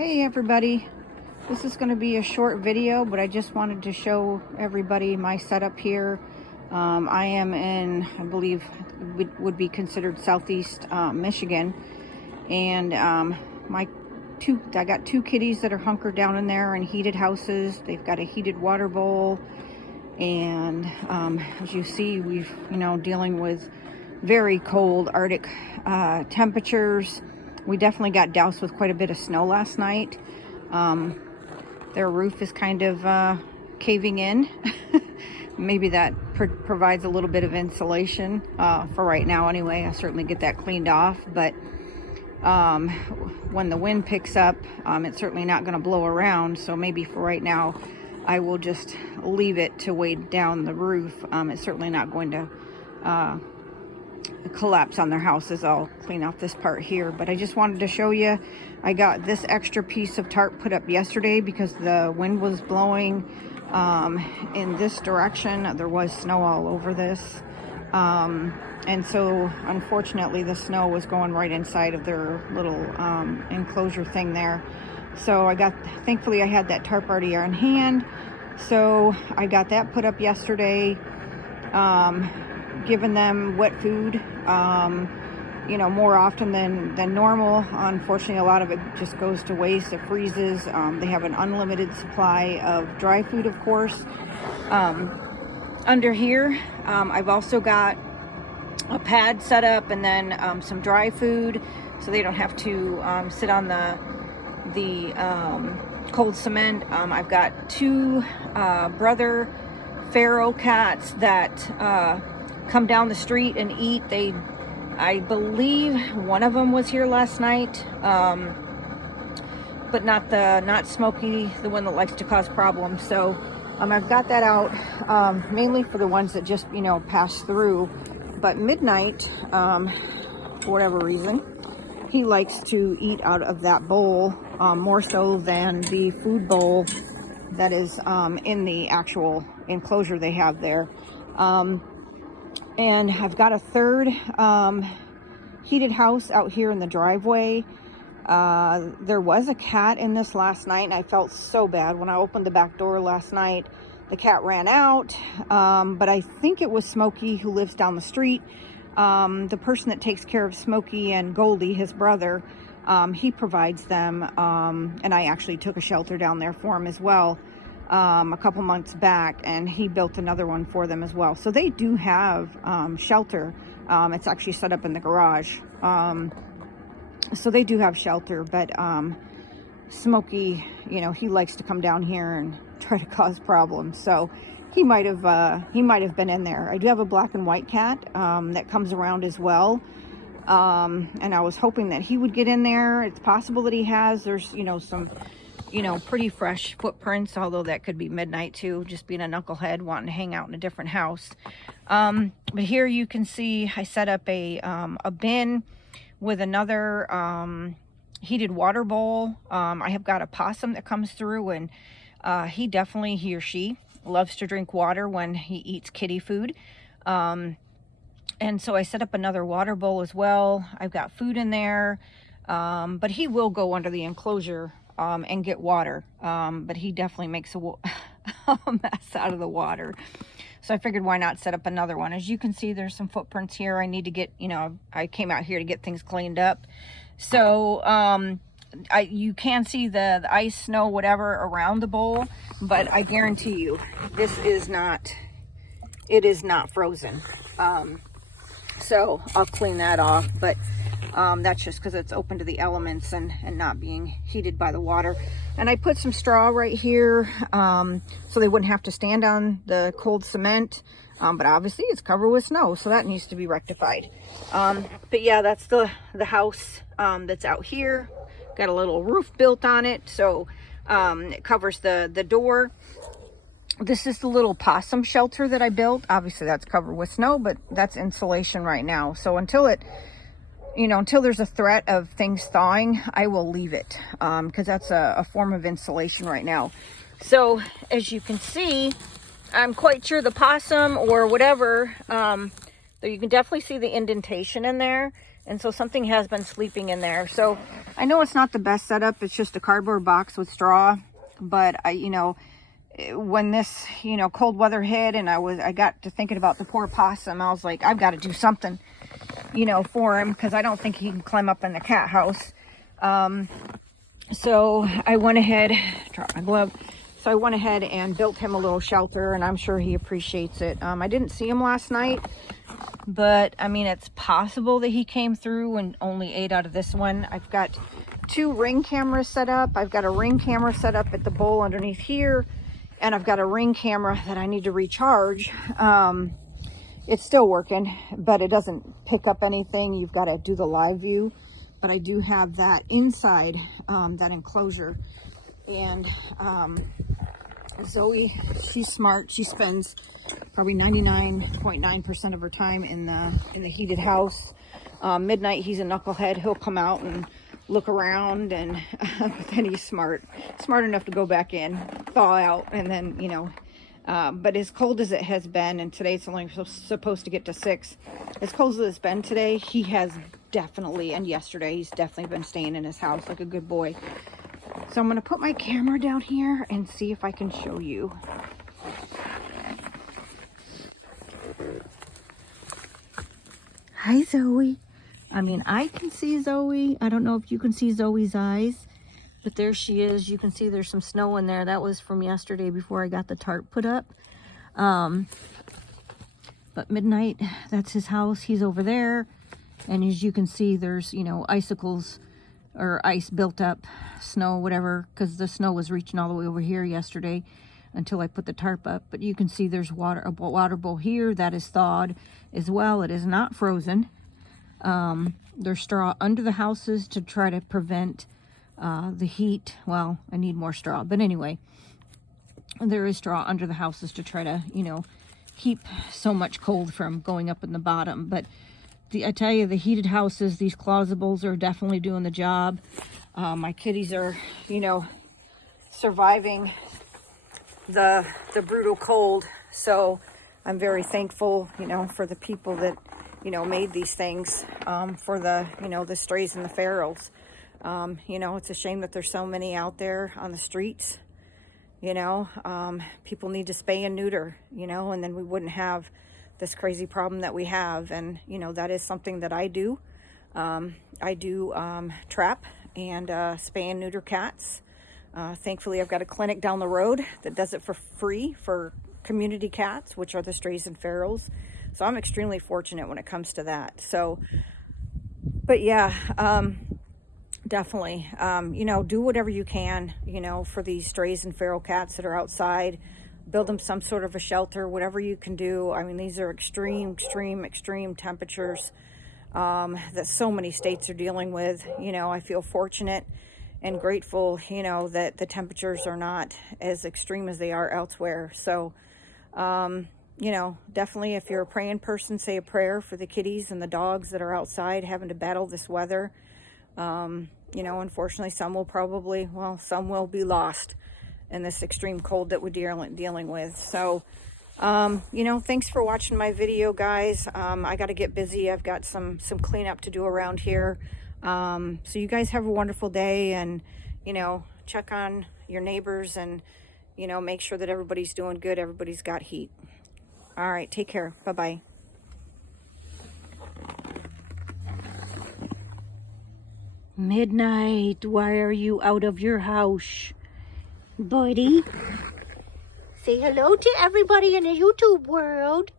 Hey everybody, this is going to be a short video, but I just wanted to show everybody my setup here. I am in, I believe, would be considered southeast Michigan, and I got two kitties that are hunkered down in there in heated houses. They've got a heated water bowl, and as you see, we've dealing with very cold Arctic temperatures. We definitely got doused with quite a bit of snow last night. Their roof is kind of caving in. Maybe that provides a little bit of insulation for right now anyway. I'll certainly get that cleaned off, but when the wind picks up, it's certainly not going to blow around, so maybe for right now I will just leave it to weigh down the roof. It's certainly not going to collapse on their houses. I'll clean off this part here, but I just wanted to show you I got this extra piece of tarp put up yesterday because the wind was blowing in this direction. There was snow all over this, and so unfortunately the snow was going right inside of their little enclosure thing there. So thankfully I had that tarp already on hand, so I got that put up yesterday. Giving them wet food, more often than normal. Unfortunately, a lot of it just goes to waste. It freezes. They have an unlimited supply of dry food, of course. Under here, I've also got a pad set up, and then some dry food, so they don't have to sit on the cold cement. I've got two brother feral cats that come down the street and eat. I believe one of them was here last night, but not Smokey, the one that likes to cause problems. So I've got that out mainly for the ones that just pass through. But midnight, for whatever reason, he likes to eat out of that bowl more so than the food bowl that is in the actual enclosure they have there. And I've got a third heated house out here in the driveway. There was a cat in this last night, and I felt so bad when I opened the back door last night. The cat ran out, but I think it was Smokey, who lives down the street. The person that takes care of Smokey and Goldie, his brother, he provides them, and I actually took a shelter down there for him as well. A couple months back, and he built another one for them as well. So they do have shelter. It's actually set up in the garage. So they do have shelter, but Smokey, he likes to come down here and try to cause problems. So he might have been in there. I do have a black and white cat that comes around as well. And I was hoping that he would get in there. It's possible that he has. There's some pretty fresh footprints, although that could be midnight too, just being a knucklehead wanting to hang out in a different house. But here you can see I set up a bin with another heated water bowl. I have got a possum that comes through, and he or she loves to drink water when he eats kitty food. And so I set up another water bowl as well. I've got food in there, but he will go under the enclosure and get water, but he definitely makes a mess out of the water. So I figured, why not set up another one? As you can see, there's some footprints here. I need to get, I came out here to get things cleaned up. So you can see the ice, snow, whatever around the bowl, but I guarantee you it is not frozen. So I'll clean that off, but that's just because it's open to the elements and not being heated by the water. And I put some straw right here so they wouldn't have to stand on the cold cement, but obviously it's covered with snow, so that needs to be rectified. But yeah, that's the house that's out here. Got a little roof built on it, so it covers the door. This is the little possum shelter that I built. Obviously that's covered with snow, but that's insulation right now. So until there's a threat of things thawing, I will leave it because that's a form of insulation right now. So as you can see, I'm quite sure the possum or whatever, you can definitely see the indentation in there. And so something has been sleeping in there. So I know it's not the best setup. It's just a cardboard box with straw. But when this, cold weather hit and I got to thinking about the poor possum, I was like, I've got to do something, for him, because I don't think he can climb up in the cat house. So I went ahead, dropped my glove. So I went ahead and built him a little shelter, and I'm sure he appreciates it. I didn't see him last night, but I mean, it's possible that he came through and only ate out of this one. I've got 2 Ring cameras set up. I've got a Ring camera set up at the bowl underneath here, and I've got a Ring camera that I need to recharge. It's still working, but it doesn't pick up anything. You've got to do the live view, but I do have that inside that enclosure. And Zoe, she's smart. She spends probably 99.9% of her time in the heated house. Midnight, he's a knucklehead. He'll come out and look around, and but then he's smart enough to go back in, thaw out, and then but as cold as it has been, and today it's only supposed to get to 6, as cold as it's been today, he has definitely, and yesterday, he's definitely been staying in his house like a good boy. So I'm going to put my camera down here and see if I can show you. Hi, Zoe. I mean, I can see Zoe. I don't know if you can see Zoe's eyes, but there she is. You can see there's some snow in there. That was from yesterday before I got the tarp put up. But Midnight, that's his house. He's over there. And as you can see, there's, icicles or ice built up, snow, whatever, because the snow was reaching all the way over here yesterday until I put the tarp up. But you can see there's a water bowl here that is thawed as well. It is not frozen. There's straw under the houses to try to prevent the heat. Well, I need more straw, but anyway, there is straw under the houses to try to, keep so much cold from going up in the bottom. But I tell you, the heated houses, these closables are definitely doing the job. My kitties are, surviving the brutal cold. So I'm very thankful, for the people that, made these things, for the, the strays and the ferals. It's a shame that there's so many out there on the streets. People need to spay and neuter, and then we wouldn't have this crazy problem that we have. And that is something that I do. I do trap and spay and neuter cats. Thankfully, I've got a clinic down the road that does it for free for community cats, which are the strays and ferals. So I'm extremely fortunate when it comes to that. So, but yeah, definitely, do whatever you can, for these strays and feral cats that are outside. Build them some sort of a shelter, whatever you can do. I mean, these are extreme temperatures that so many states are dealing with. I feel fortunate and grateful, that the temperatures are not as extreme as they are elsewhere. So, definitely, if you're a praying person, say a prayer for the kitties and the dogs that are outside having to battle this weather. Unfortunately, some will be lost in this extreme cold that we're dealing with. So, thanks for watching my video, guys. I got to get busy. I've got some cleanup to do around here. So you guys have a wonderful day, and, check on your neighbors, and, make sure that everybody's doing good. Everybody's got heat. All right. Take care. Bye-bye. Midnight, why are you out of your house? Buddy, say hello to everybody in the YouTube world.